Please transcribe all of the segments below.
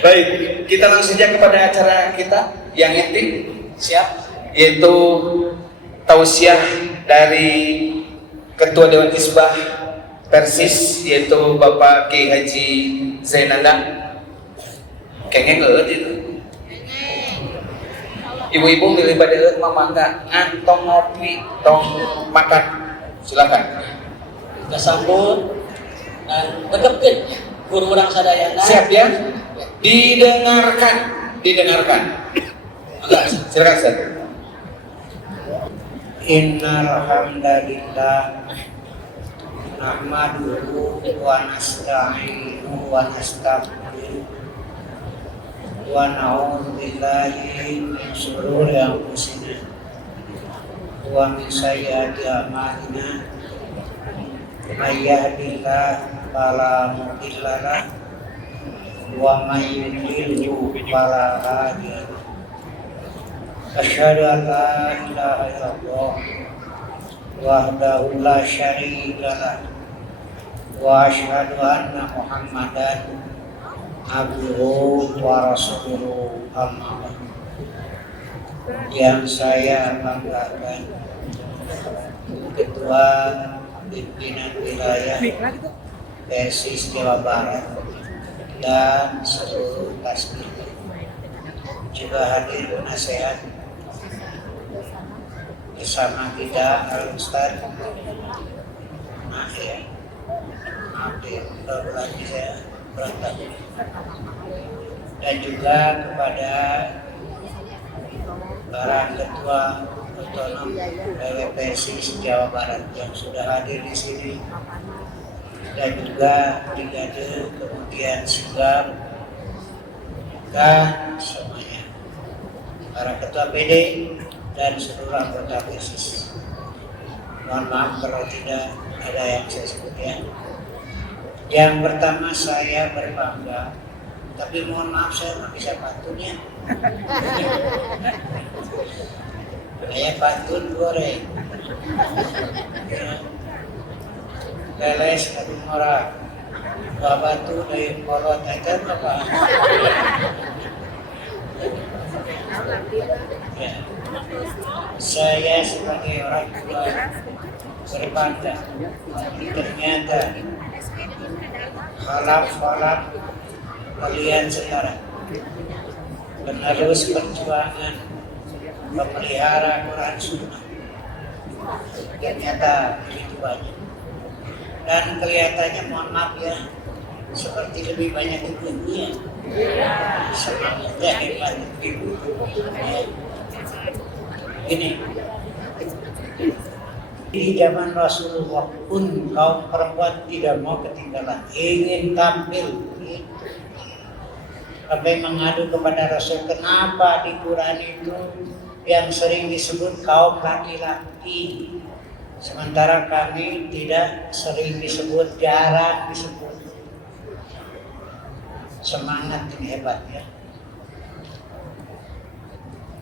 Baik, kita langsung saja kepada acara kita yang inti. Siap, yaitu tausiah dari Ketua Dewan Hizbah Persis, yaitu Bapak Kiai Haji Zainanda. Kayaknya ngeut itu. Ibu-ibu milih pada mama enggak, tong ngopi, tong makan. Silakan. Kita sambut dan tegapkan guru orang sadayana. Siap ya? Didengarkan. Enggak, silakan Ustaz. Innal hamdalillah nahmaduhu wa nasta'inuhu wa nastaghfiruh wa na'udzu billahi min shururi anfusina wa min sayyiati a'malina may yahdihillahu fala mudilla lahu wa may yudlilhu fala hadiya lahu. Asyhadu an la ilaha illallah wahdahu la syarika lahu wa asyhadu anna Muhammadan abduhu wa rasuluhu amma ba'du. Yang saya banggakan Ketua Pimpinan Wilayah Persis Jawa Barat dan seluruh tasbih, juga hadir nasihat bersama kita Al-Ustaz. Maaf ya, lagi saya berantak. Dan juga kepada para ketua otonom PWPSI Jawa Barat yang sudah hadir di sini, dan juga Brigade, kemudian Sigap, dan semuanya, para ketua PD dan seluruh anggota PSIS. Mohon maaf kalau tidak ada yang saya sebut ya. Yang pertama, saya berbangga, tapi mohon maaf saya nggak bisa pantun ya. Saya pantun goreng. Leles tapi murah. Batu dari kolot itu apa? Ya. Saya sebagai orang tua berbangga, ternyata halaf kalian sekarang penerus perjuangan memelihara Quran Sunnah ternyata begitu banyak, dan kelihatannya, mohon maaf ya, seperti lebih banyak ibu-ibunya. Semangatnya hebat ibu. Ini di zaman Rasulullah pun kaum perempuan tidak mau ketinggalan, ingin tampil. Sampai mengadu kepada Rasul, kenapa di Quran itu yang sering disebut kaum laki-laki, sementara kami tidak sering disebut, jarang disebut. Semangat ini hebat ya.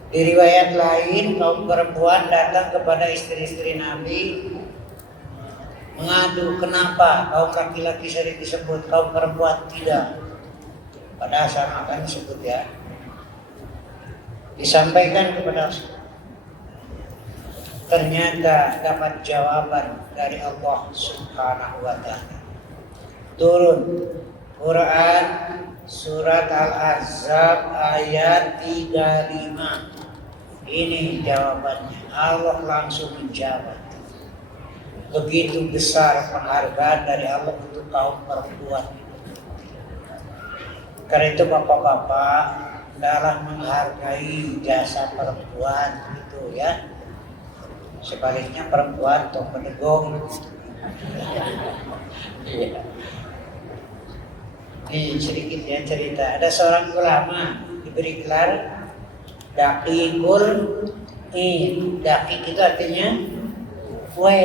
Di riwayat lain, kaum perempuan datang kepada istri-istri Nabi mengadu, kenapa kaum laki-laki sering disebut, kaum perempuan tidak. Padahal sama kan disebut ya. Disampaikan kepada Rasul. Ternyata dapat jawaban dari Allah Subhanahu wa ta'ala. Turun Quran surat Al-Ahzab ayat 35. Ini jawabannya. Allah langsung menjawab. Begitu besar penghargaan dari Allah untuk kaum perempuan. Karena itu bapak-bapak dalam menghargai jasa perempuan itu ya. Sebaliknya perempuan untuk penegong. Iya. Ini sedikit ya cerita. Ada seorang ulama diberi gelar Daqiqul Daqiq itu artinya kue,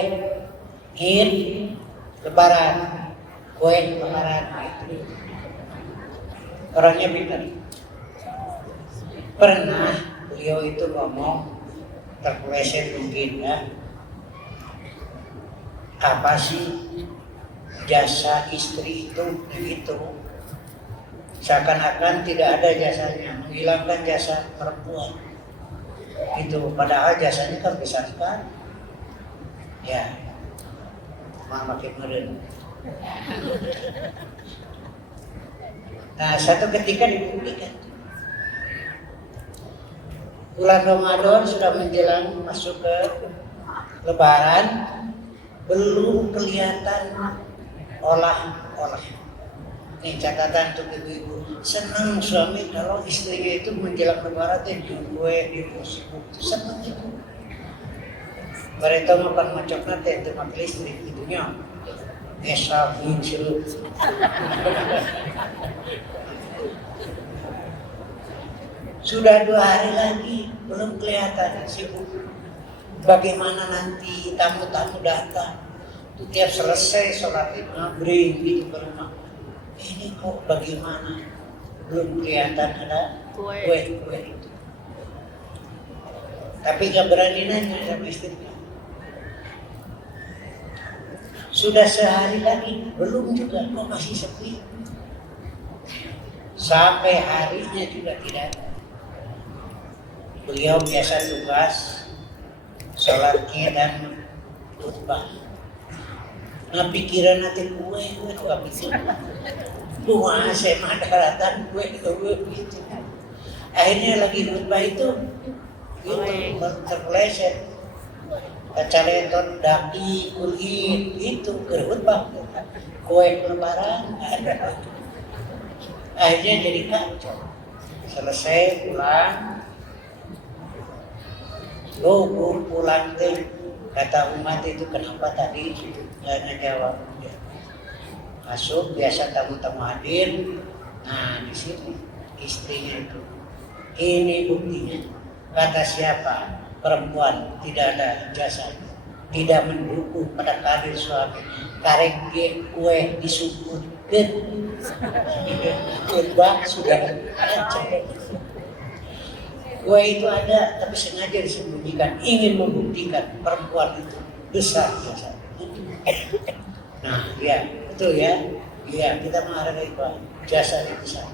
Id lebaran, kue lebaran. Orangnya pintar. Pernah beliau itu ngomong, terpeleset mungkin ya, apa sih jasa istri itu begitu. seakan-akan tidak ada jasanya, menghilangkan jasa perempuan. Itu padahal jasanya kan besar sekali. Ya, makin meren. Nah, satu ketika dibuktikan. Bulan Ramadan sudah menjelang masuk ke Lebaran, belum kelihatan olah-olah. Ini catatan untuk ibu-ibu. Senang suami kalau istrinya itu menjelang Lebaran itu kue di musik itu senang itu. Mereka makan macam nanti itu makan listrik itunya. Esa bincil. Sudah 2 hari lagi belum kelihatan sibuk. Bagaimana nanti tamu-tamu datang? Itu tiap selesai sholat maghrib gitu ke rumah. Ini kok bagaimana? Belum kelihatan ada kue itu. Tapi nggak berani nanya sama istrinya. Sudah sehari lagi belum juga, kok masih sepi. Sampai harinya juga tidak ada. Beliau biasa tugas sholatnya dan khutbah. Nah pikiran nanti kue nggak bisa. Wah saya mah daratan kue gitu. Akhirnya lagi khutbah itu terpeleset. Kacaleton daki kulit itu ke khutbah. Kue lebaran. Akhirnya jadi kacau. Selesai pulang. Belum pulang deh, kata umat itu kenapa tadi nggak ngejawab. Masuk biasa tamu-tamu hadir, nah di sini istrinya itu. Ini buktinya. Kata siapa? Perempuan tidak ada jasa, tidak mendukung pada karir suami. Karek kue disebutkan, khutbah sudah ada. Kue itu ada, tapi sengaja disembunyikan, ingin membuktikan perempuan itu besar jasa. Nah, ya, betul ya. Iya, kita menghargai jasa yang besar.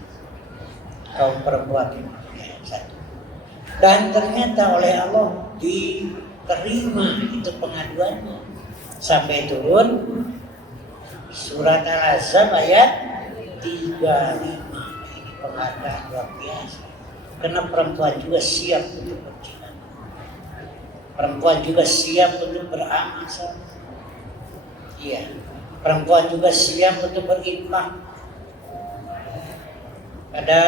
Kaum perempuan ini, ya, satu. Dan ternyata oleh Allah diterima itu pengaduannya. Sampai turun surat Al-Ahzab ayat 35. Ini penghargaan luar biasa. Karena perempuan juga siap untuk berjihad. Perempuan juga siap untuk beramal. Iya. Perempuan juga siap untuk berinfak. Ada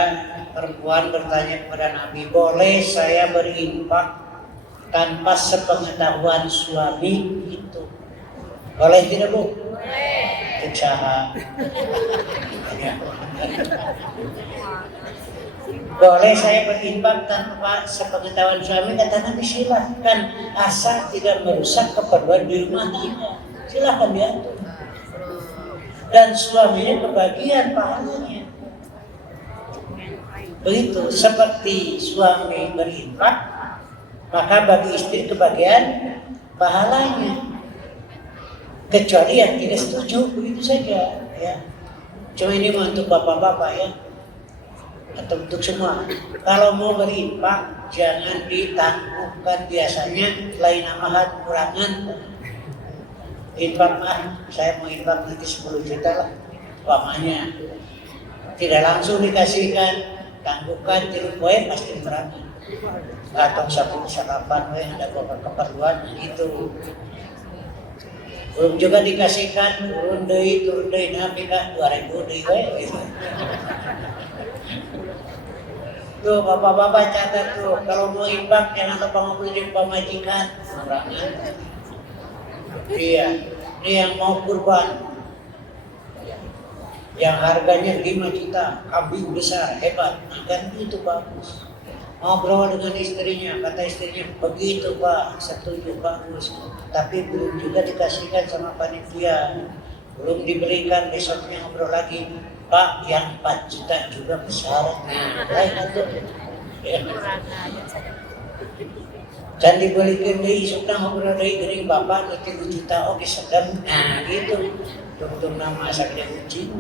perempuan bertanya kepada Nabi, boleh saya berinfak tanpa sepengetahuan suami itu? Boleh tidak Bu? Boleh. Usaha. Boleh saya berinfak tanpa sepengetahuan suami? Kata Nabi silahkan, asal tidak merusak keperluan di rumah tangga. Silahkan diatur. Dan suaminya kebagian pahalanya. Begitu, seperti suami berinfak, maka bagi istri kebagian pahalanya. Kecuali yang tidak setuju, begitu saja. Ya. Cuma ini untuk bapak-bapak ya. Atau untuk semua. Kalau mau berinfak jangan ditangguhkan, biasanya lain amalan kurangan. Infak saya mau infak nanti 10 juta lah umpamanya. Tidak langsung dikasihkan, tangguhkan tiru poin pasti kurangan. Atau satu sarapan ada keperluan itu. Belum juga dikasihkan turun deui nabi ka 2000 deui we. Tuh bapak-bapak catat tuh, kalau mau infak jangan lupa ngumpulin pemajikan. Kurangan. Iya, ini yang mau kurban. Yang harganya 5 juta, kambing besar, hebat. Nah kan itu bagus. Ngobrol dengan istrinya, kata istrinya, begitu Pak, setuju bagus. Tapi belum juga dikasihkan sama panitia. Belum diberikan, besoknya ngobrol lagi. Pak, yang 4 juta juga besar. Nah, lain itu. Ya. Dan dibelikan dari suka ngobrol dari gering bapak ke 3 juta, oke sedang. Nah gitu. Tunggu nama asaknya kucing.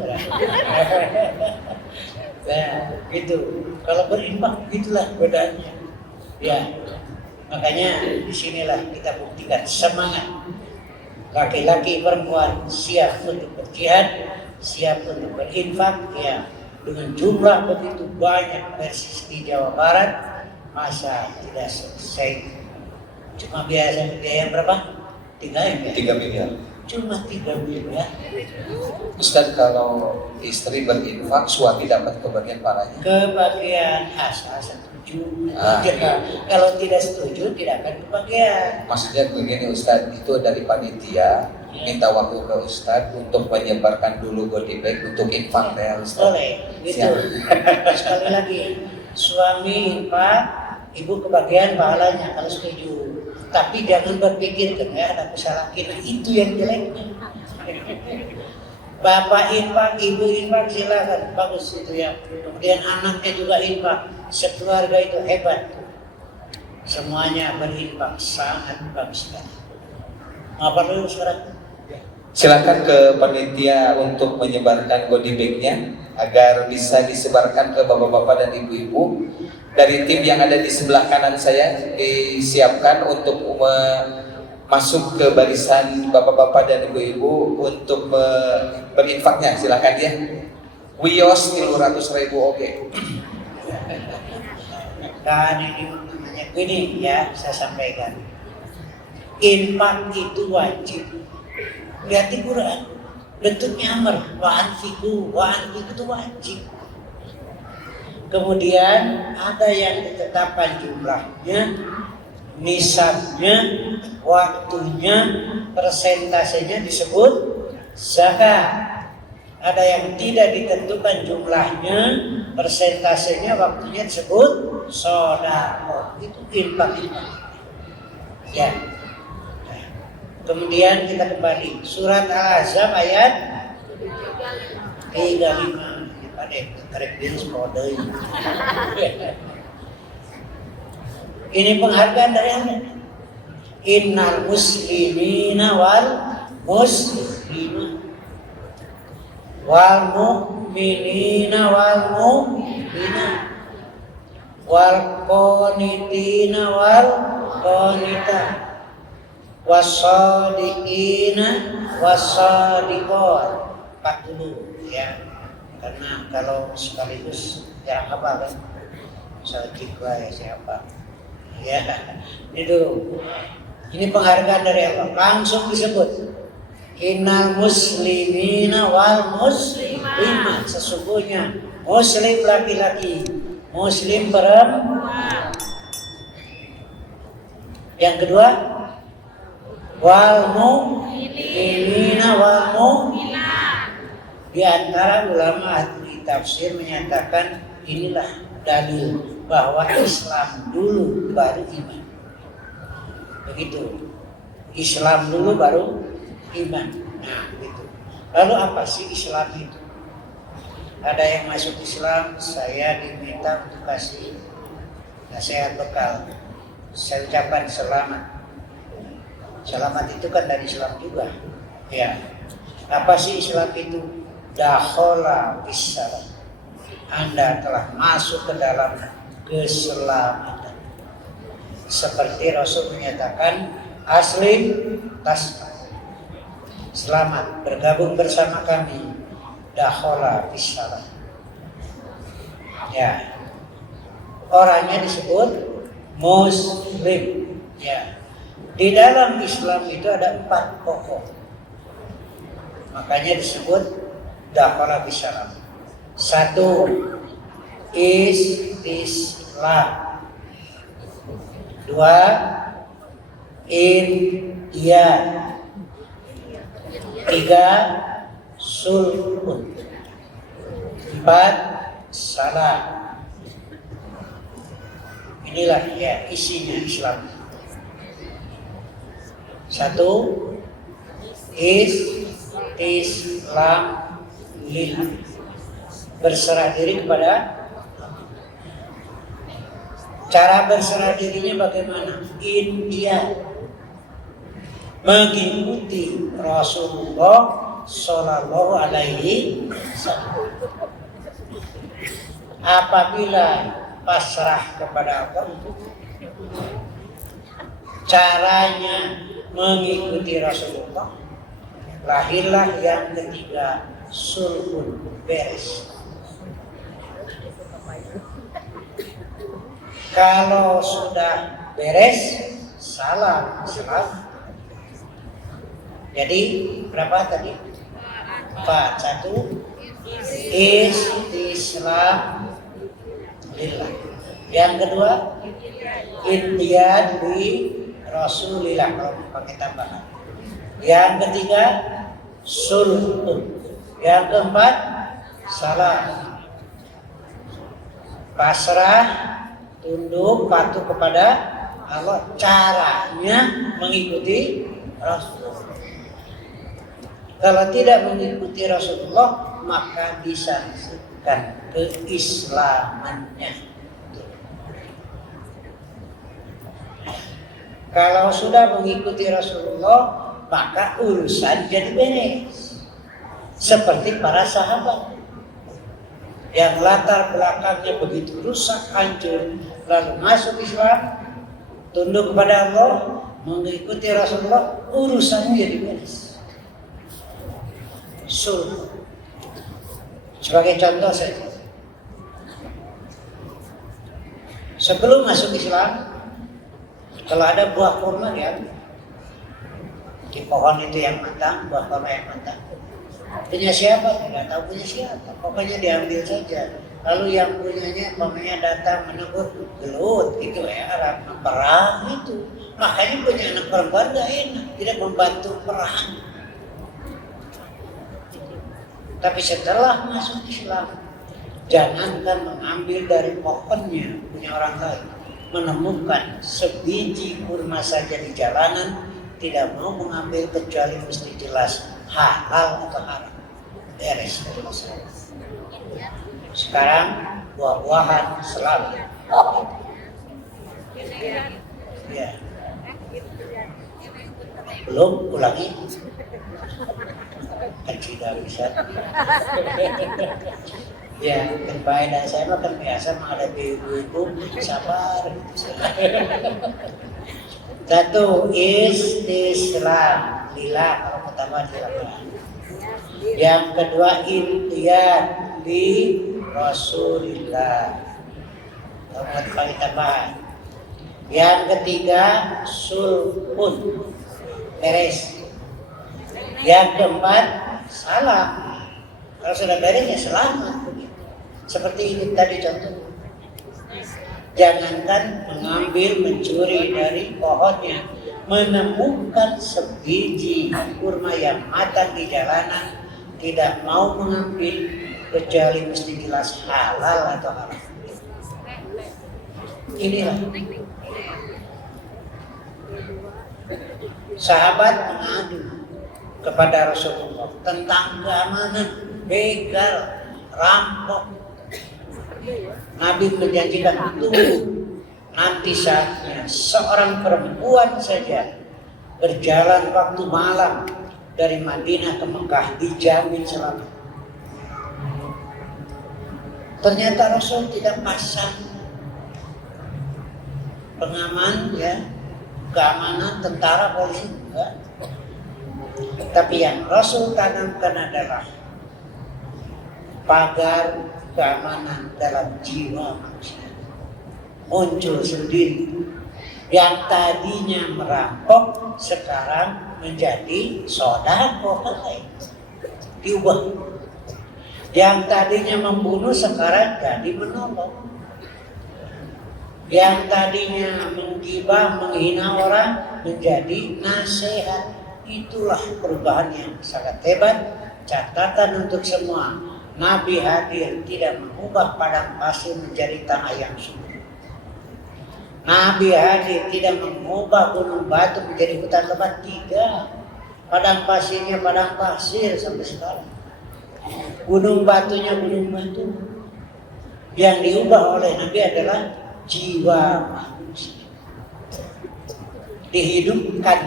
Nah, gitu. Kalau berinfak begitulah bedanya. Ya, makanya disinilah kita buktikan semangat. Laki-laki perempuan siap untuk berjihad, siap untuk berinfak, ya dengan jumlah begitu banyak persis di Jawa Barat, masa tidak selesai. Cuma biaya berapa? 3 miliar. Cuma 3 miliar. Ustaz, kalau istri berinfak, suami dapat kebagian pahalanya? Kebagian asal setuju. Ah. Kalau tidak setuju tidak akan kebagian. Maksudnya begini Ustaz, itu dari panitia minta waktu ke Ustaz untuk menyebarkan dulu goodie bag untuk infak ya Ustaz. Boleh, gitu. Siap. Sekali lagi, suami infak, ibu kebagian pahalanya kalau setuju. Tapi jangan berpikir ya ada kesalahan kita, itu yang jeleknya. Bapak infak, ibu infak silakan, bagus itu ya. Kemudian anaknya juga infak, sekeluarga itu hebat. Semuanya berinfak, sangat bagus sekali. Apa dulu sekarang? Silakan ke panitia untuk menyebarkan goodie bag-nya agar bisa disebarkan ke bapak-bapak dan ibu-ibu. Dari tim yang ada di sebelah kanan saya disiapkan untuk masuk ke barisan bapak-bapak dan ibu-ibu untuk berinfaknya. Silakan ya. Wios 300.000 oke. Dan ini namanya gini ya, saya sampaikan. Infak itu wajib. Lihat di Quran, bentuknya amar, wa anfiqu itu wajib. Kemudian ada yang ditetapkan jumlahnya, nisabnya, waktunya, persentasenya disebut zakat. Ada yang tidak ditentukan jumlahnya, persentasenya, waktunya disebut sedekah. Itu infak. Ya. Nah, kemudian kita kembali surat Al-Ahzab ayat 35. Ini penghargaan dari Allah. Innal muslimina wal muslimat wal mu'minina wal mu'minat wal qanitina wal qanitat wassadiqina wassadiqat. 40 ya. Karena kalau sekaligus jarang apa kan, sedikit ya siapa ya itu. Ini penghargaan dari Allah, langsung disebut innal muslimina wal muslimat, sesungguhnya muslim laki-laki, muslim perempuan. Yang kedua wal mu'minina wal mu'minat. Di antara ulama ahli tafsir menyatakan inilah dalil bahwa Islam dulu baru iman. Begitu. Islam dulu baru iman. Nah, begitu. Lalu apa sih Islam itu? Ada yang masuk Islam, saya diminta untuk kasih nasihat bekal. Saya ucapkan selamat. Selamat itu kan dari Islam juga. Ya. Apa sih Islam itu? Dakhala bisalam. Anda telah masuk ke dalam keselamatan. Seperti Rasul menyatakan aslim tasma. Selamat bergabung bersama kami. Dakhala bisalam. Ya. Orangnya disebut muslim. Ya. Di dalam Islam itu ada 4 pokok. Makanya disebut dakhala bisalam. 1 Islam. 2 India. 3 sulhun. 4 salam. Inilah ya isinya Islam. 1 Islam lillah, berserah diri kepada. Cara berserah dirinya bagaimana? India mengikuti Rasulullah Shallallahu Alaihi Wasallam. apabila pasrah kepada Allah, caranya mengikuti Rasulullah, lahirlah yang ketiga, sulhun, beres. Kalau sudah beres, salam, selamat. Jadi berapa tadi? 4. 1, istislam lillah. Yang kedua, intiad bi Rasulillah, kalau pakai tambahan. Yang ketiga, sulhun. Yang keempat, salam, pasrah, tunduk, patuh kepada Allah. Caranya mengikuti Rasulullah. Kalau tidak mengikuti Rasulullah, maka disanksikan keislamannya. Kalau sudah mengikuti Rasulullah, maka urusan jadi beres. Seperti para sahabat yang latar belakangnya begitu rusak, hancur, lalu masuk Islam, tunduk kepada Allah, mengikuti Rasulullah, urusannya jadi beres. Sulh. Sebagai contoh saja, sebelum masuk Islam, kalau ada buah kurma di pohon itu yang matang, buah kurma yang matang, punya siapa? Tidak tahu punya siapa. Pokoknya diambil saja. Lalu yang punyanya, pokoknya datang menegur, gelut gitu ya, perang itu. Makanya punya anak perempuan gak enak, tidak membantu perang. Tapi setelah masuk Islam, jangankan mengambil dari pohonnya punya orang lain, menemukan sebiji kurma saja di jalanan, tidak mau mengambil kecuali mesti jelas halal atau haram. Beres. Sekarang buah-buahan selalu. Ya. Belum ulangi. Kan tidak bisa. Ya, kebaik saya makan biasa menghadapi ibu-ibu sabar. Satu, istislam lillah, kalau pertama dilakukan. Yang kedua, intiad bi Rasulillah, kalau kali tambahan. Yang ketiga, sulhun, beres. Yang keempat, salam. Kalau sudah beres ya selamat. Seperti ini tadi contohnya. Jangankan mengambil, mencuri dari pohonnya, menemukan sebiji kurma yang matang di jalanan, tidak mau mengambil kecuali mesti jelas halal atau haram. Inilah sahabat mengadu kepada Rasulullah tentang keamanan, begal, rampok. Nabi menjanjikan, tunggu, nanti saatnya seorang perempuan saja berjalan waktu malam dari Madinah ke Mekah dijamin selamat. Ternyata Rasul tidak pasang pengaman, ya, keamanan, tentara, polisi, enggak. Tapi yang Rasul tanamkan adalah pagar keamanan dalam jiwa manusia. Muncul sendiri. Yang tadinya merampok sekarang menjadi sedekah, diubah. Yang tadinya membunuh sekarang jadi menolong. Yang tadinya menggibah, menghina orang menjadi nasihat. Itulah perubahan yang sangat hebat. Catatan untuk semua, Nabi hadir tidak mengubah padang pasir menjadi tanah yang subur. Nabi hadir tidak mengubah gunung batu menjadi hutan lebat, tidak. Padang pasirnya padang pasir sampai sekarang. Gunung batunya gunung batu. Yang diubah oleh Nabi adalah jiwa manusia. Dihidupkan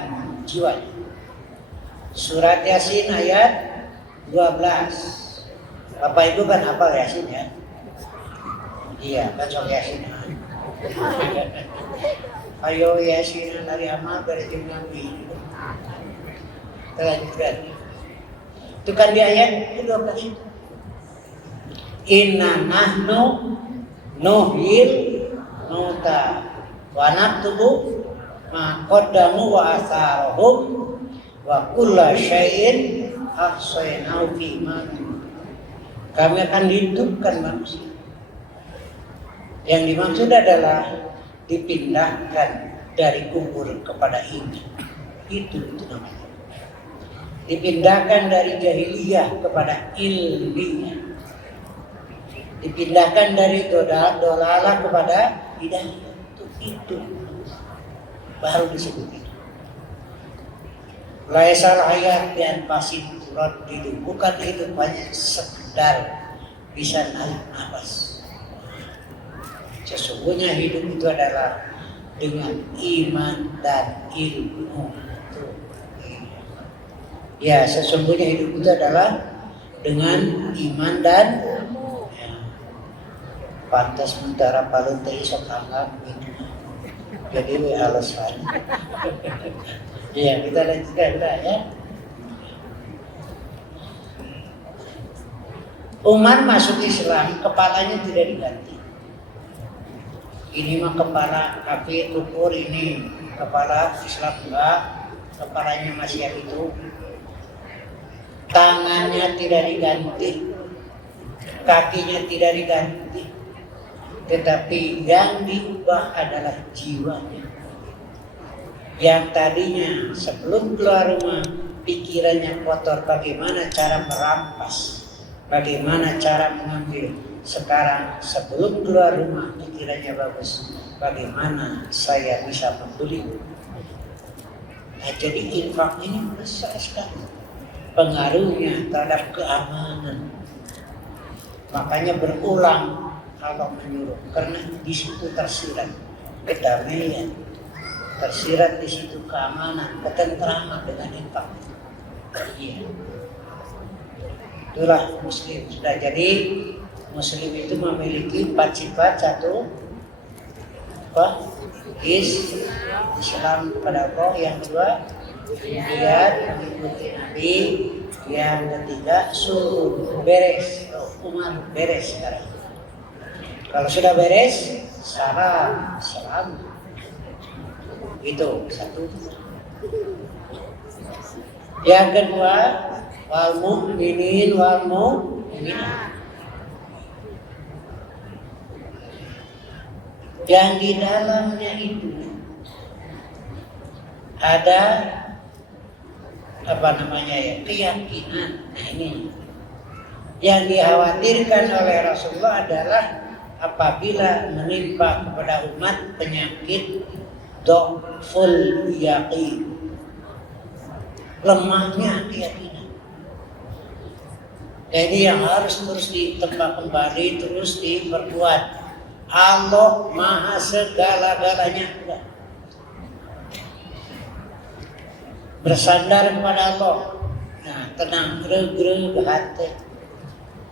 jiwanya. Surat Yasin ayat 12. Bapak Ibu kan hafal Yasin ya? Iya, besok yasinan. Ayo yasinan dari amal dari Nabi. Terlanjutkan. Itu kan di ayat 12. Inna nahnu nuhil mauta wa naktubu ma qaddamu wa atharahum wa kulla syai'in ahsaynahu fi imamin. Kami akan hidupkan manusia. Yang dimaksud adalah dipindahkan dari kubur kepada iman. Itu namanya. Dipindahkan dari jahiliyah kepada ilmiah. Dipindahkan dari dolalah kepada hidayah. Itu baru disebut itu. Laisal hayat dan pasif turut itu bukan hidupannya sekedar bisa naik nafas. Sesungguhnya hidup itu adalah dengan iman dan ilmu. Ya, sesungguhnya hidup itu adalah dengan iman dan ya, pantas mentara paling teh sok anggap gitu. Jadi we alasan. Ya, kita lanjutkan ya. Umar masuk Islam, kepalanya tidak diganti. Ini mah kepala kafir kufur, ini kepala Islam enggak, kepalanya masih yang itu. Tangannya tidak diganti, kakinya tidak diganti, tetapi yang diubah adalah jiwanya. Yang tadinya sebelum keluar rumah pikirannya kotor, bagaimana cara merampas, bagaimana cara mengambil. Sekarang sebelum keluar rumah pikirannya bagus, bagaimana saya bisa membeli. Nah, jadi infak ini besar sekali pengaruhnya terhadap keamanan. Makanya berulang kalau menyuruh, karena di situ tersirat kedamaian, tersirat di situ keamanan, ketentraman dengan infak. Iya. Itulah muslim. Sudah jadi muslim itu memiliki 4 sifat. Satu, apa? Islam kepada Allah. Yang kedua, lihat mengikuti Nabi. Yang ketiga, suruh beres. Umar beres sekarang. Kalau sudah beres, salam. Itu satu. Yang kedua, wal mu'minin wal mu'minat. Yang di dalamnya itu ada keyakinan. Nah, ini yang dikhawatirkan oleh Rasulullah adalah apabila menimpa kepada umat penyakit dhaful yaqin, lemahnya keyakinan. Jadi yang harus terus ditambah kembali, terus diperkuat. Allah Maha segala-galanya. Bersandar kepada Allah. Nah, tenang, gereg hati.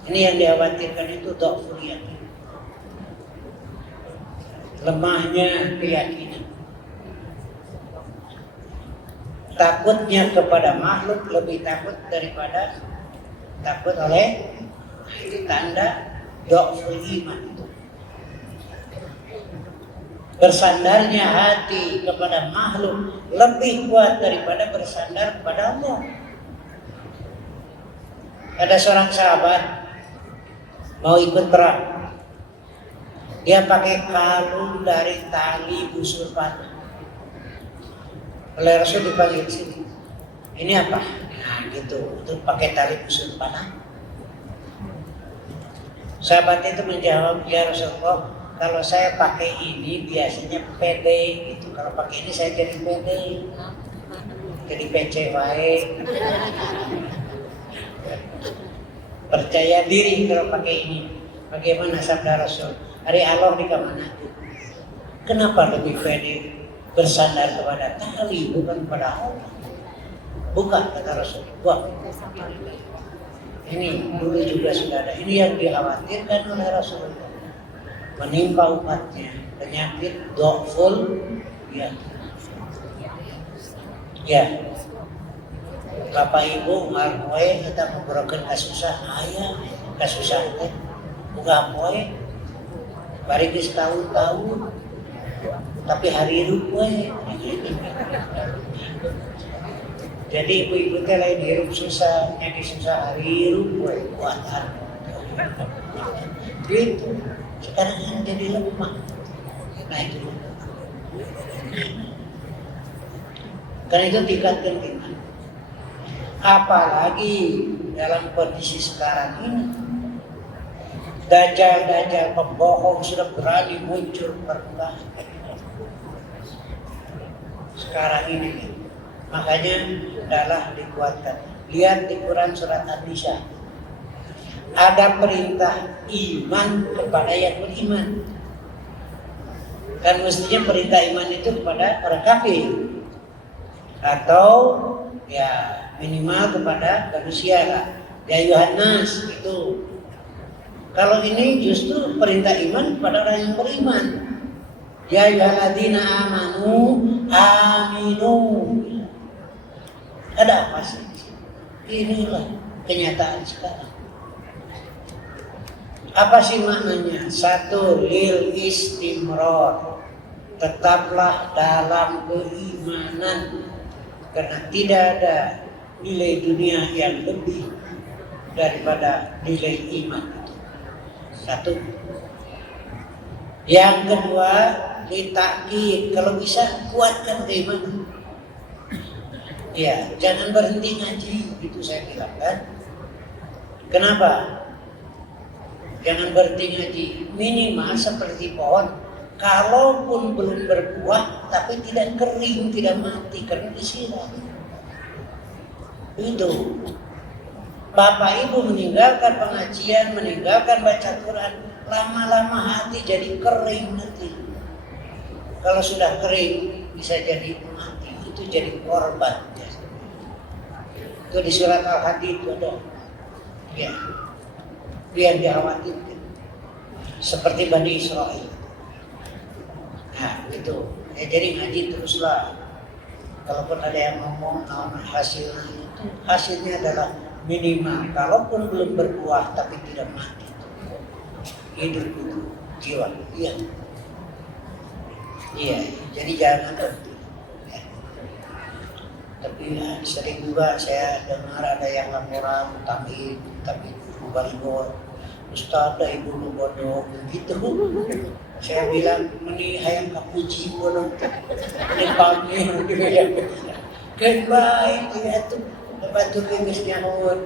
Ini yang dikhawatirkan itu dhaful yaqin. Lemahnya keyakinan. Takutnya kepada makhluk lebih takut daripada takut oleh. Itu tanda dhaful iman itu. Bersandarnya hati kepada makhluk lebih kuat daripada bersandar kepada Allah. Ada seorang sahabat mau ikut perang. Dia pakai kalung dari tali busur panah. Oleh Rasul dipanggil sini. Ini apa? Nah, gitu. Itu pakai tali busur panah. Sahabat itu menjawab, ya Rasulullah, kalau saya pakai ini biasanya pede gitu. Kalau pakai ini saya jadi pede. Jadi PC baik. Percaya diri kalau pakai ini. Bagaimana sabda Rasul? Hari Allah di mana? Kenapa lebih pede bersandar kepada tali bukan kepada Allah? Bukan, kata Rasul. Wah, ini dulu juga sudah ada. Ini yang dikhawatirkan oleh Rasulullah. menimpa umatnya penyakit dhoful ya. Ya, Bapak Ibu ngarmoe kita ngobrolkeun kasusah aya kasusah teh boga poe bari geus tahun-tahun tapi hari hirup we. Jadi ibu-ibu teh lain hirup susah, nyaki susah hari hirup we buatan. Gitu. Sekarang yang jadi lemah. Nah itu. Karena itu tingkatkan iman. Apalagi dalam kondisi sekarang ini, dajjal-dajjal pembohong sudah berani muncul permukaan. Sekarang ini, makanya adalah dikuatkan. Lihat di Quran surat An-Nisa, ada perintah iman kepada yang beriman. Dan mestinya perintah iman itu kepada orang kafir, atau ya minimal kepada manusia lah. Ya Yohanes itu. Kalau ini justru perintah iman kepada orang yang beriman. Ya ayyuhalladzina amanu aminu. Ada apa sih? Inilah kenyataan sekarang. Apa sih maknanya? Satu, lil istimrar. Tetaplah dalam keimanan. Karena tidak ada nilai dunia yang lebih daripada nilai iman. Satu. Yang kedua, litakid. Kalau bisa kuatkan keimanan. Ya, jangan berhenti ngaji, itu saya bilang kan. Kenapa? Jangan berhenti ngaji. Minimal seperti pohon, kalaupun belum berbuah, tapi tidak kering, tidak mati karena disiram. Itu. Bapak Ibu meninggalkan pengajian, meninggalkan baca Quran, lama-lama hati jadi kering nanti. Kalau sudah kering, bisa jadi mati. Itu jadi korban. Itu di surat Al-Hadid itu ada. Ya. Biar dikhawatirkan. Seperti Bani Israel. Nah, itu. Ya, jadi ngaji teruslah. Kalaupun ada yang ngomong hasilnya itu, hasilnya adalah minimal. Kalaupun belum berbuah tapi tidak mati. Hidup itu jiwa. Iya. Iya. Jadi jangan berhenti. Tapi ya, sering juga saya dengar ada yang laporan tapi Barigo, Ustaz ada ibu lu bodoh begitu. Saya bilang meni hayang kapuji bodoh. Ini pagi di media. Kenapa itu ya tuh bantu geus nyahoon.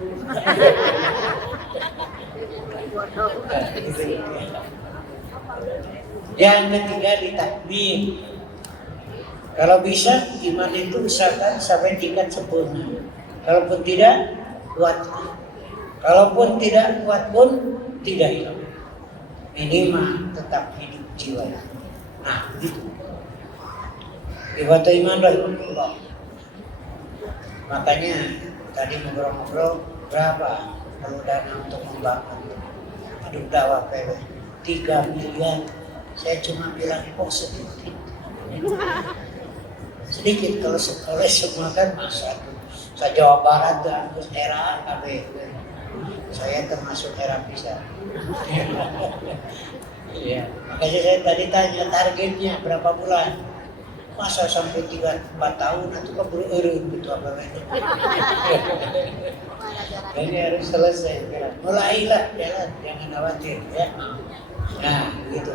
Yang ketiga ditakbir. Kalau bisa iman itu usahakan sampai tingkat sempurna. Kalaupun tidak, kuatkan. Kalaupun tidak kuat pun tidak hilang. Minimal tetap hidup jiwa. Nah, begitu. Ibadah iman rahimahullah. Makanya tadi ngobrol-ngobrol berapa kalau dana untuk membangun hidup dakwah PW 3 miliar. Saya cuma bilang kok sedikit. Sedikit kalau semua kan masa saya Jawa Barat dan terus era KB. Saya termasuk era bisa. Iya. Makanya saya tadi tanya targetnya berapa bulan. Masa sampai 3-4 tahun itu keburu gitu apa ini harus selesai. Mulailah jalan, jangan khawatir ya. Nah, gitu.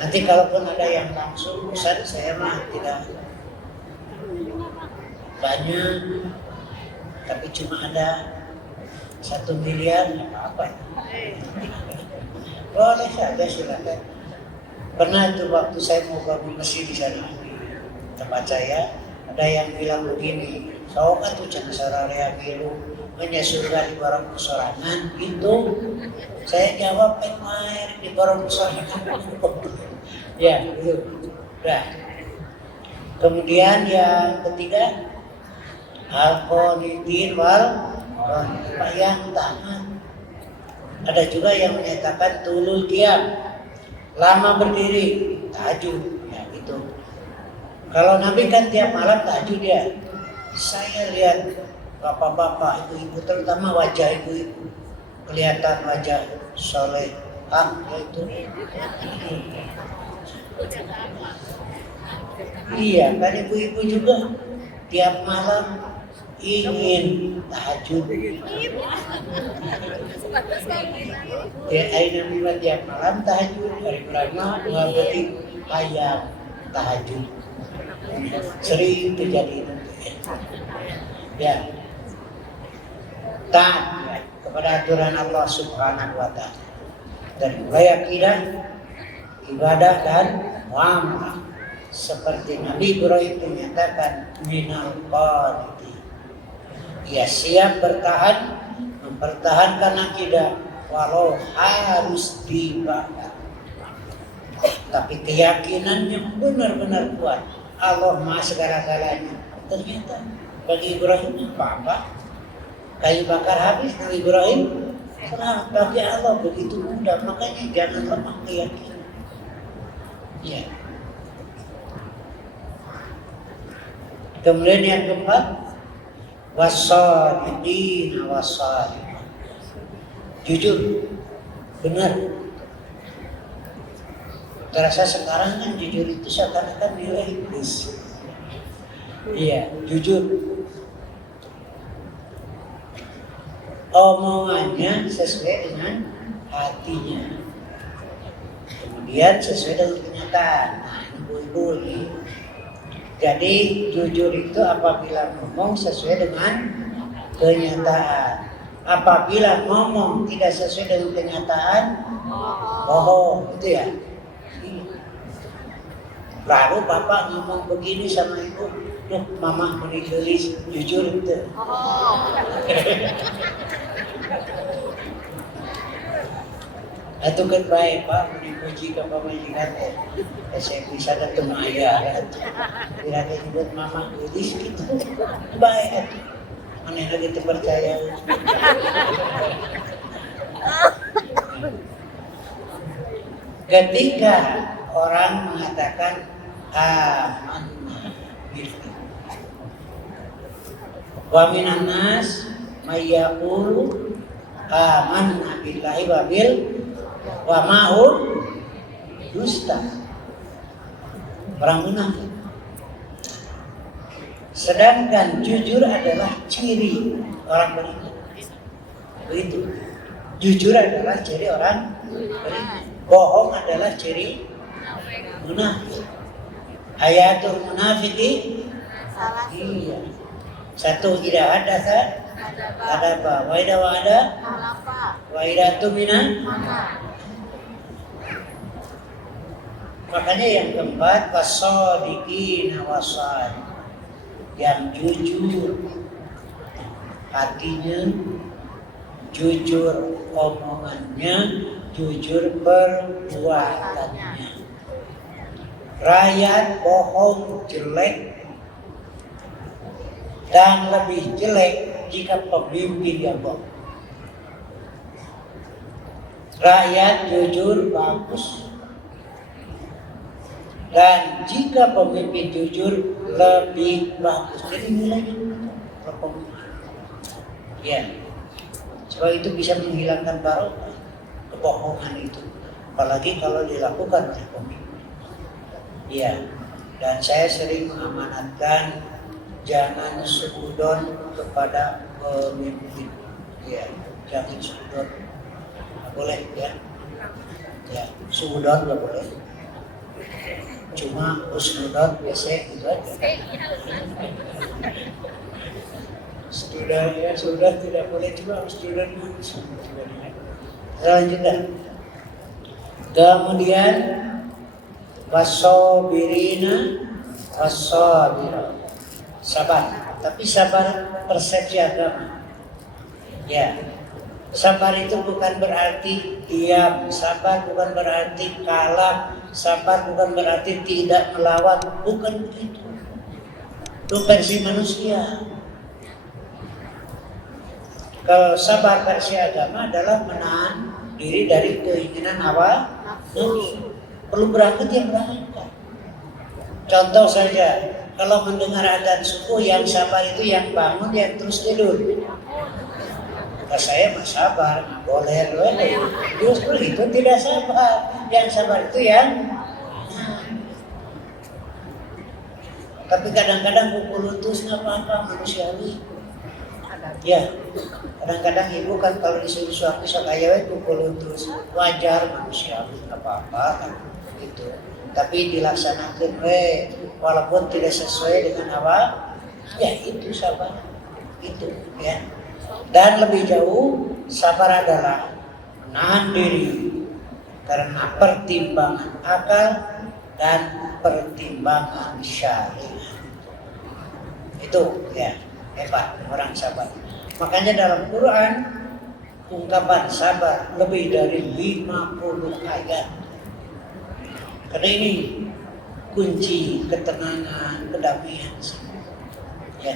Nanti kalaupun ada yang langsung pesan saya mah tidak banyak, tapi cuma ada 1 miliar, apa-apa. Boleh saja silakan. Pernah tuh waktu saya mau bangun masjid di sana, tempat saya, ada yang bilang begini, "Soalnya tuh jangan sararea biru, hanya surga di barang sorangan." Itu saya jawab, "Main di barang sorangan." Ya, itu. Nah. Kemudian yang ketiga, al-qanitin wal yang taat. Ada juga yang menyatakan tulul qiyam. lama berdiri, tahajud, ya itu. Kalau Nabi kan tiap malam tahajud ya. Saya lihat bapak-bapak, ibu-ibu, terutama wajah ibu-ibu, kelihatan wajah soleh, itu. Iya, kan ibu-ibu juga tiap malam ingin tahajud. Ya, aina mila tiap malam tahajud, hari pertama dua detik ayam tahajud. Sering terjadi itu. Ya. Taat ya, kepada aturan Allah Subhanahu wa taala. Dari mulai akidah, ibadah dan muamalah. Seperti Nabi Ibrahim menyatakan minal qaniti. Ia siap bertahan, mempertahankan akidah walau harus dibakar. Tapi keyakinannya benar-benar kuat. Allah Maha segala-galanya. Ternyata bagi Ibrahim apa? Kayu bakar habis Nabi Ibrahim. Kenapa? Bagi Allah begitu mudah. Makanya jangan lemah keyakinan. Ya. Kemudian yang keempat, wasadiqin wasadiqin. Jujur, benar. Terasa sekarang kan jujur itu seakan-akan nilai iblis. Iya, jujur. Omongannya sesuai dengan hatinya. Kemudian sesuai dengan kenyataan. Nah, ibu-ibu ini. Jadi jujur itu apabila ngomong sesuai dengan kenyataan. Apabila ngomong tidak sesuai dengan kenyataan, bohong, itu ya. Lalu bapak ngomong begini sama ibu, loh mama menikah jujur itu. Itu kan baik pak, menikah ke pemajikan saya bisa ketemu ayah. Bila dia buat mama gelis gitu, baik. Aneh lagi terpercaya. Ketika orang mengatakan amanna billah, wa minan nas may yaqulu amanna billahi wa ma'hum dusta. Orang munafik. Sedangkan jujur adalah ciri orang beriman. Begitu. Jujur adalah ciri orang beriman. Bohong adalah ciri munafik. Ayatul munafiki iya. Satu, tidak ada apa? Wa idza wa'ada wa idza tumina. Makanya yang keempat, wasadiqina wasadiq. Yang jujur hatinya, jujur omongannya, jujur perbuatannya. Rakyat bohong jelek dan lebih jelek jika pemimpin yang bohong. Rakyat jujur bagus, dan jika pemimpin jujur lebih bagus. Jadi nilainya pemimpin. Ya, sebab itu bisa menghilangkan barokah kebohongan itu, apalagi kalau dilakukan oleh pemimpin. Ya, dan saya sering mengamanatkan jangan sudon kepada pemimpin. Ya, jangan sudon, nggak boleh ya. Ya, sudon nggak boleh. Cuma husnudon biasa gitu aja. Sudah tidak boleh juga husnudon. Lanjutkan. Kemudian wasobirina wasobira, sabar. Tapi sabar persepsi agama. Ya, sabar itu bukan berarti diam. Sabar bukan berarti kalah. Sabar bukan berarti tidak melawan, bukan begitu. Itu versi manusia. Kalau sabar versi agama adalah menahan diri dari keinginan hawa nafsu. perlu berangkat ya berangkat. Contoh saja, kalau mendengar adzan subuh yang sabar itu yang bangun, yang terus tidur. Kata saya mah sabar, boleh. Justru itu tidak sabar. Yang sabar itu yang tapi kadang-kadang pukul lutus nggak apa-apa, manusiawi. Ya, kadang-kadang ibu kan kalau disuruh suami sakaya pukul lutus, wajar manusiawi, nggak apa-apa gitu. Tapi dilaksanakan, walaupun tidak sesuai dengan apa, ya itu sabar, itu ya. Dan lebih jauh, sabar adalah menahan diri karena pertimbangan akal dan pertimbangan syariat. Itu ya hebat orang sabar. Makanya dalam Quran ungkapan sabar lebih dari 50 ayat. Karena ini kunci ketenangan, kedamaian. Ya,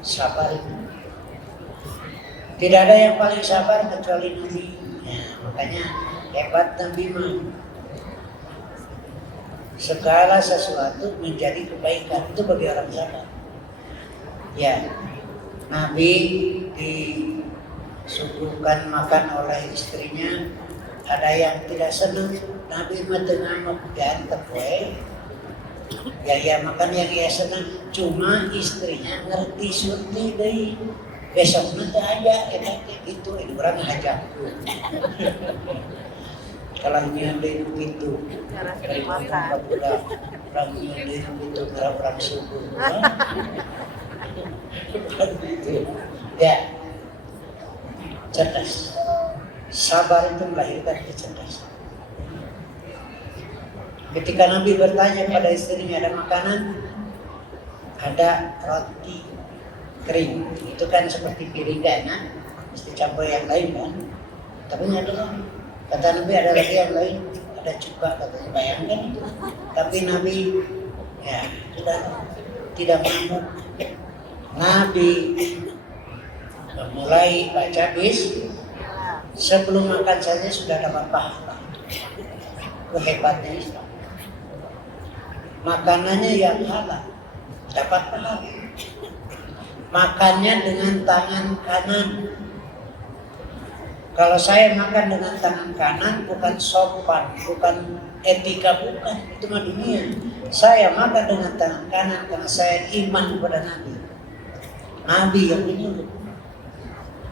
sabar itu. Tidak ada yang paling sabar kecuali Nabi. Ya, makanya hebat Nabi mah. Segala sesuatu menjadi kebaikan itu bagi orang sabar. Ya, Nabi disuguhkan makan oleh istrinya, ada yang tidak senang. Nabi mah tengah dan terpoe. Ya makan yang ia senang. Cuma istrinya ngerti surti deh. Besok nanti aja itu orang ngajak. Kalau nyanda itu dari makan orang nyanda itu orang subuh. Ya, cerdas. Sabar itu melahirkan kecerdasan. Ketika Nabi bertanya pada istrinya, ada makanan, ada roti kering. Itu kan seperti piring kan, mesti campur yang lain kan. Tapi ada lagi. Kata Nabi ada lagi yang lain, ada cuka katanya. Bayangkan itu. Tapi Nabi ya sudah tidak mampu. Nabi memulai baca sebelum makan saja sudah dapat pahala. Hebatnya Islam. Makanannya yang halal dapat pahala. Makannya dengan tangan kanan. Kalau saya makan dengan tangan kanan bukan sopan, bukan etika, bukan. Itu mah dunia. Saya makan dengan tangan kanan karena saya iman kepada Nabi. Nabi yang menyuruh.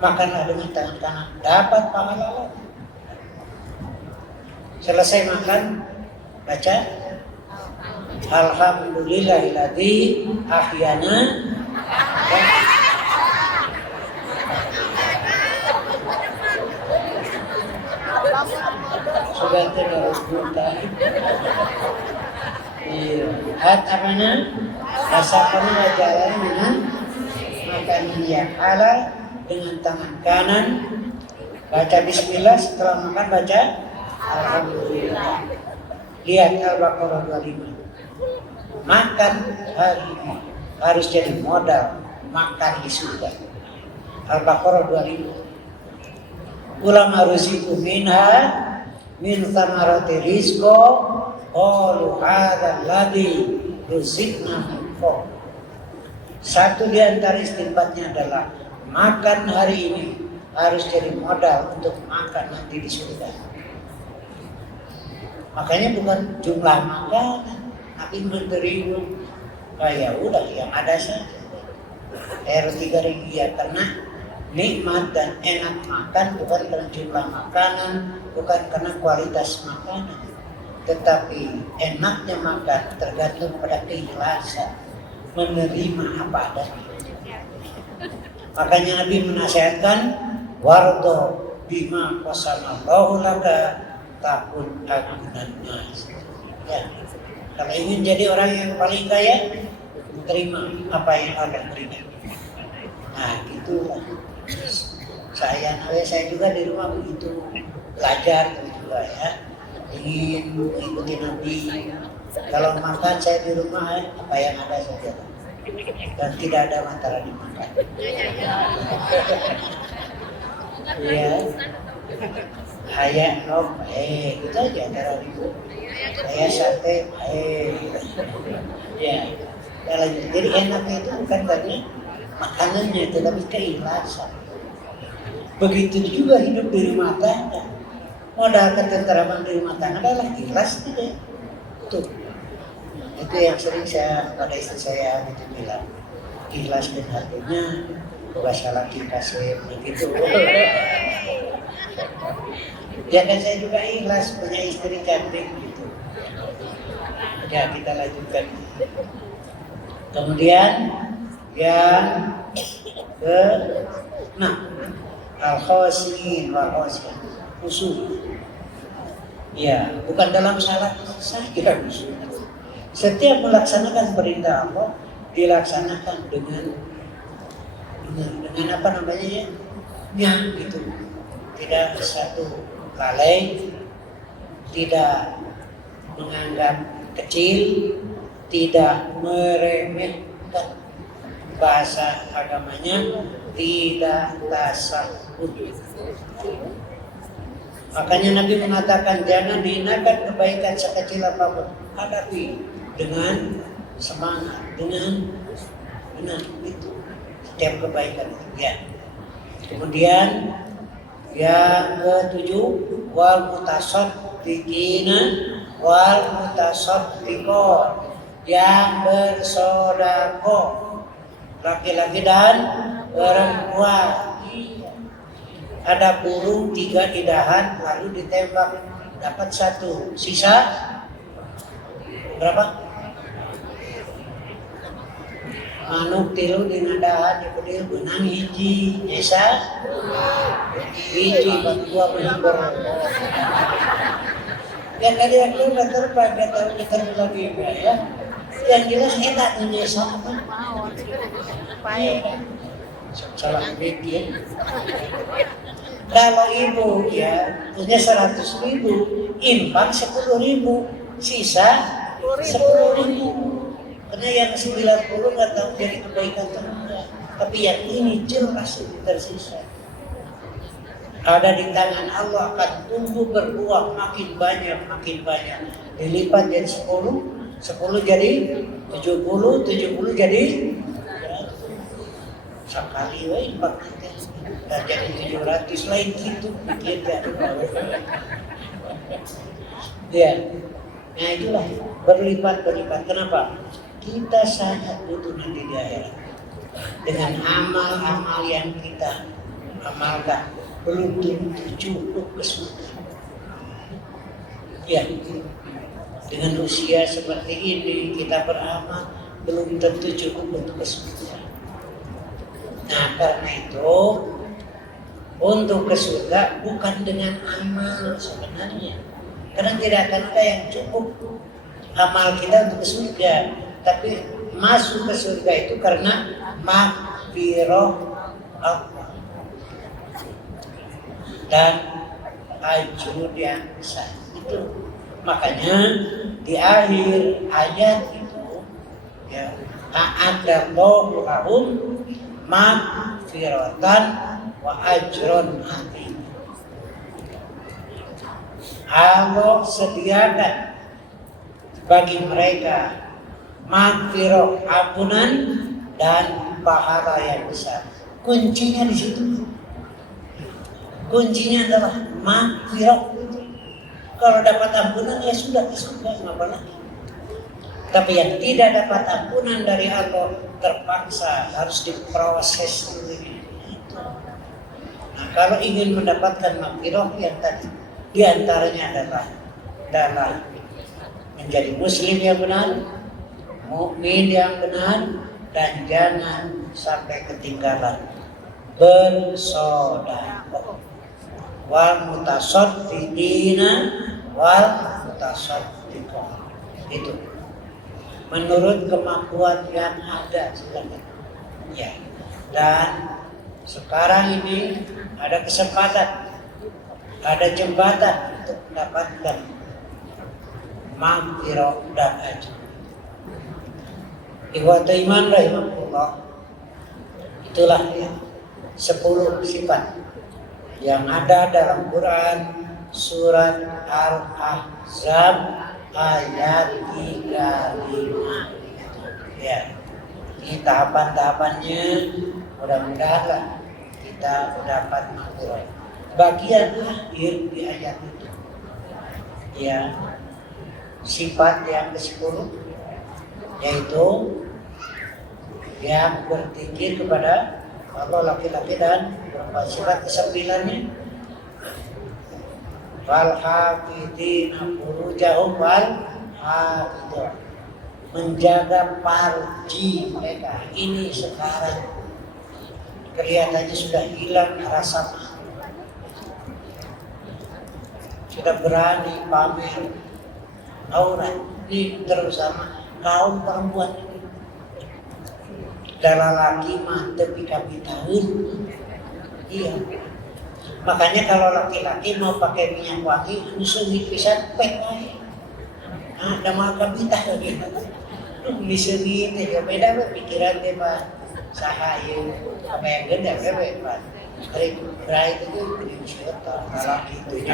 Makanlah dengan tangan kanan, dapat pahala. Selesai makan, baca Alhamdulillahilladzi ahyana. Sudah terus buta. Hat apanya? Rasakan jalan dengan makanan yang halal dengan tangan kanan. Baca bismillah, setelah makan baca Alhamdulillah. Lihat Al-Baqarah 25. Makan hari ini harus jadi modal makan di surga. Al-Baqarah 25. Ulama ruziku minha min thamarati rizqo qalu hadza alladhi ruzikna min qabl. Satu di antara istinbatnya adalah makan hari ini harus jadi modal untuk makan nanti di surga. Makanya bukan jumlah makanan, tapi menerima. Ya udah yang ada saja. R3 ya karena nikmat dan enak makan bukan karena jumlah makanan, bukan karena kualitas makanan, tetapi enaknya makan tergantung pada keikhlasan menerima apa adanya. Makanya Nabi menasihatkan wardo bima qasamallahu laka takun agunan nas. Ya, kalau ingin jadi orang yang paling kaya, terima apa yang Allah berikan. Nah, gitulah. Saya juga di rumah begitu belajar juga ya. Ingin mengikuti Nabi. Kalau makan saya di rumah apa yang ada saja. Dan tidak ada antara dimakan. Iya. Hayat no baik, itu aja antara itu. Hayat sate baik. Ya, jadi enaknya itu bukan karena makanannya, tetapi keikhlasan. Begitu juga hidup di rumah tangga. Modal ketenteraman di rumah tangga adalah ikhlas tidak. Tuh, itu yang sering saya pada istri saya gitu bilang. Ikhlas dan hatinya bahasa laki kasih begitu. Ya kan saya juga ikhlas punya istri cantik gitu. Ya kita lanjutkan. Kemudian yang ke al-khawasiin wal-khawasiin khusyuk. Ya, bukan dalam syarat saja khusyuk. Setiap melaksanakan perintah Allah dilaksanakan dengan apa namanya ya? Ya gitu. Tidak satu lalai, tidak menganggap kecil, tidak meremehkan, bahasa agamanya tidak tasahud. Makanya Nabi mengatakan jangan dihinakan kebaikan sekecil apapun, hadapi dengan semangat, dengan itu setiap kebaikan itu ya. Kemudian yang ke-7 wal mutasaddiqina wal mutasaddiqat, yang bersedekah laki-laki dan perempuan. Ada burung 3 idahan lalu ditembak dapat 1, sisa berapa? Manuk tilu dinadahan dipedil benang hiji nyesa hiji berdua menghibur. Ya kali aku udah terbang lagi ya. Yang jelas enak nyesa apa? Salah bikin. Kalau ibu ya punya 100.000, infak 10.000, sisa 10.000. Karena yang 90 nggak tahu jadi kebaikan atau enggak. Tapi yang ini jelas tersisa. Ada di tangan Allah akan tumbuh berbuah makin banyak. Dilipat jadi 10 jadi 70 jadi sekali infak dan jadi 700 lain gitu kita. Ya, nah itulah berlipat. Kenapa? Kita sangat butuh nanti di akhirat. Dengan amal-amal yang kita amalkan belum tentu cukup ke surga. Ya, dengan usia seperti ini kita beramal belum tentu cukup untuk ke surga. Nah karena itu untuk ke surga bukan dengan amal sebenarnya, karena tidak akan ada yang cukup amal kita untuk ke surga. Tapi masuk ke surga itu karena maghfirah Allah dan ajrun yang besar itu. Makanya di akhir ayat itu ya, a'adallahu lahum maghfiratan wa ajrun azim. Allah sediakan bagi mereka maghfirah, ampunan dan pahala yang besar. Kuncinya di situ. Kuncinya adalah maghfirah. Kalau dapat ampunan ya sudah ngapa lagi. Tapi yang tidak dapat ampunan dari Allah terpaksa harus diproses dulu. Nah, kalau ingin mendapatkan maghfirah yang tadi diantaranya adalah menjadi muslim yang benar, mukmin yang benar, dan jangan sampai ketinggalan bersedekah. Wal mutasaddiqina wal mutasaddiqat. Itu menurut kemampuan yang ada silakan. Ya. Dan sekarang ini ada kesempatan, ada jembatan untuk mendapatkan maghfirah dan ajr. Ikhwata iman rahimahullah, itulah ya 10 sifat yang ada dalam Quran surat Al-Ahzab ayat 35. Ya, ini tahapan-tahapannya mudah-mudahan lah kita mendapat makhluk. Bagian akhir di ayat itu, ya, sifat yang ke-10 yaitu yang berpikir kepada Allah laki-laki dan perempuan. Sifat ke-9-nya wal hafidina furujahum wal hafidun, menjaga farji mereka. Ini sekarang kelihatannya sudah hilang rasa malu, sudah berani pamer aurat. Ini terutama kaum perempuan ini. Dalam laki mah tepi tahun. Iya. Makanya kalau laki-laki mau pakai minyak wangi, sumi pisan pek aja. Ada makan kita lagi. Ini sumi itu beda pikiran dia Pak. Sahayu apa yang gede Pak. Hari berai itu beri syaitan laki itu.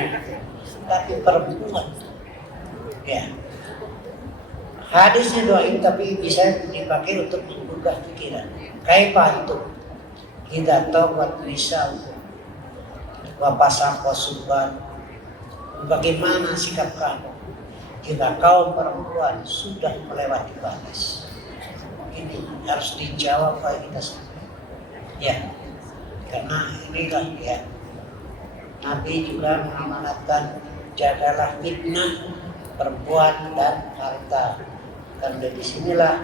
Tapi perempuan, ya. Hadisnya doain tapi bisa dipakai untuk menggugah pikiran. Kayak itu kita taubat bisa wapasako subhan. Bagaimana sikap kamu jika kaum perempuan sudah melewati batas? Ini harus dijawab oleh kita semua. Ya, karena inilah ya. Nabi juga mengamanatkan jagalah fitnah perempuan dan harta. Karena disinilah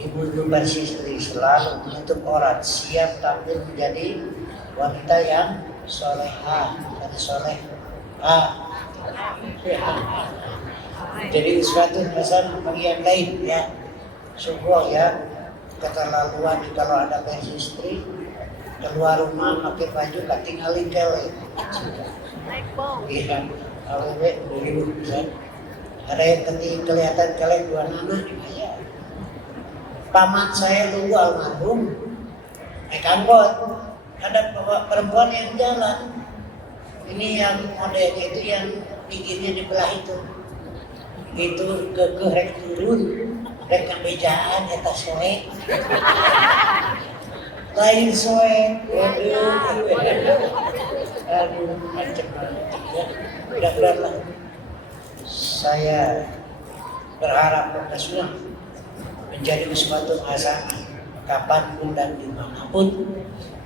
ibu-ibu bersistri selalu menutup aurat, siap tampil menjadi wanita yang solehah dan solehah. Jadi suatu pesan bagian lain ya, sungguh ya, keterlaluan kalau ada bersistri keluar rumah pakai baju ketinggalin kelek. Iya, awewe dulu kan. Ada yang kelihatan kelek dua anak. Ya. Paman saya dulu almarhum naik angkot, ada perempuan yang jalan. Ini yang modelnya itu yang giginya dibelah itu rek turun, rek kebejaan eta soe. Lain soe, aduh macam-macam ya. Mudah-mudahan saya berharap Rasulullah menjadi suatu hasanah kapanpun dan dimanapun,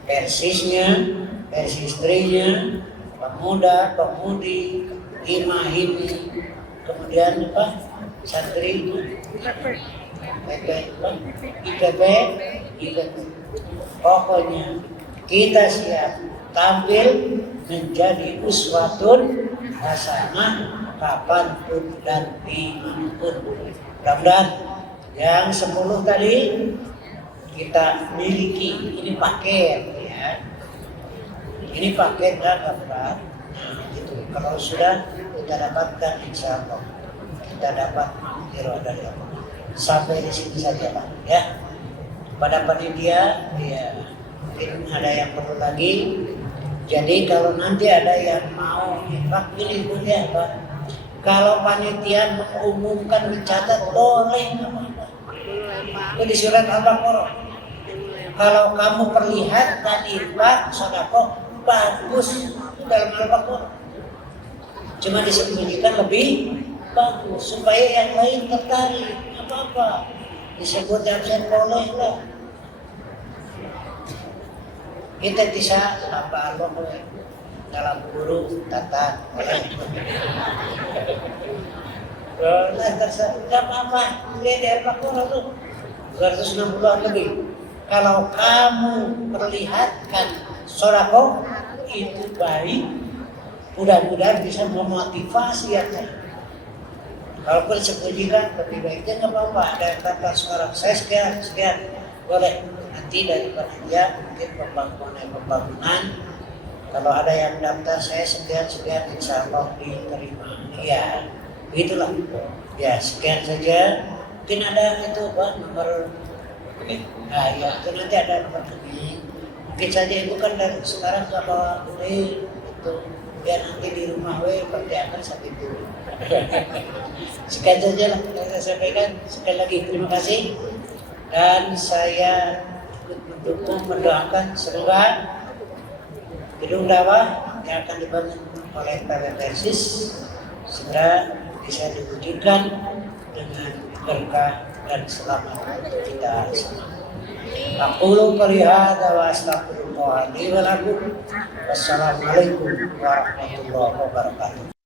persisnya, persistrinya, pemuda, pemudi, hima-himi, kemudian apa? Santri, IPP. Pokoknya kita siap tampil menjadi uswatun hasanah kapanpun dan dimanapun. Mudah-mudahan yang 10 tadi kita miliki. Ini paket ya. Ini paket dan berat. Nah, itu kalau sudah kita dapatkan insya Allah kita dapat maghfirah dari Allah. Sampai di sini saja Pak ya. Pada panitia ya, mungkin ada yang perlu lagi. Jadi kalau nanti ada yang mau infak pilih ya Pak. Kalau panitia mengumumkan mencatat boleh apa-apa. Itu di surat Al-Baqarah. Kalau kamu perlihatkan infak sedekah bagus dalam Al-Baqarah. Cuma disembunyikan lebih bagus supaya yang lain tertarik. Apa-apa disebut absen boleh lah. Kita bisa apa Allah boleh dalam guru tata oleh tidak apa-apa, lihat dari Al-Baqarah tuh 260 lebih. Kalau kamu perlihatkan sedekah itu baik, mudah-mudahan bisa memotivasi ya. Kalaupun disembunyikan lebih baiknya nggak apa-apa. Ada yang kata sekarang saya sekian boleh. Nanti dari panitia mungkin pembangunan. Kalau ada yang daftar saya sekian insya Allah diterima. Ya, itulah. Ya sekian saja. Mungkin ada itu Pak nomor. Nah ya itu nanti ada nomor rekening. Mungkin saja itu kan dari sekarang kalau boleh itu Ya nanti di rumah kerjakan sampai dulu. Sekian saja lah yang saya sampaikan. Sekali lagi terima kasih dan saya mendukung mendoakan semoga gedung dakwah yang akan dibangun oleh PB Persis segera bisa diwujudkan dengan berkah dan selamat untuk kita semua. Aqulu qouli hadza wa astaghfirullah li wa lakum. Wassalamualaikum warahmatullahi wabarakatuh.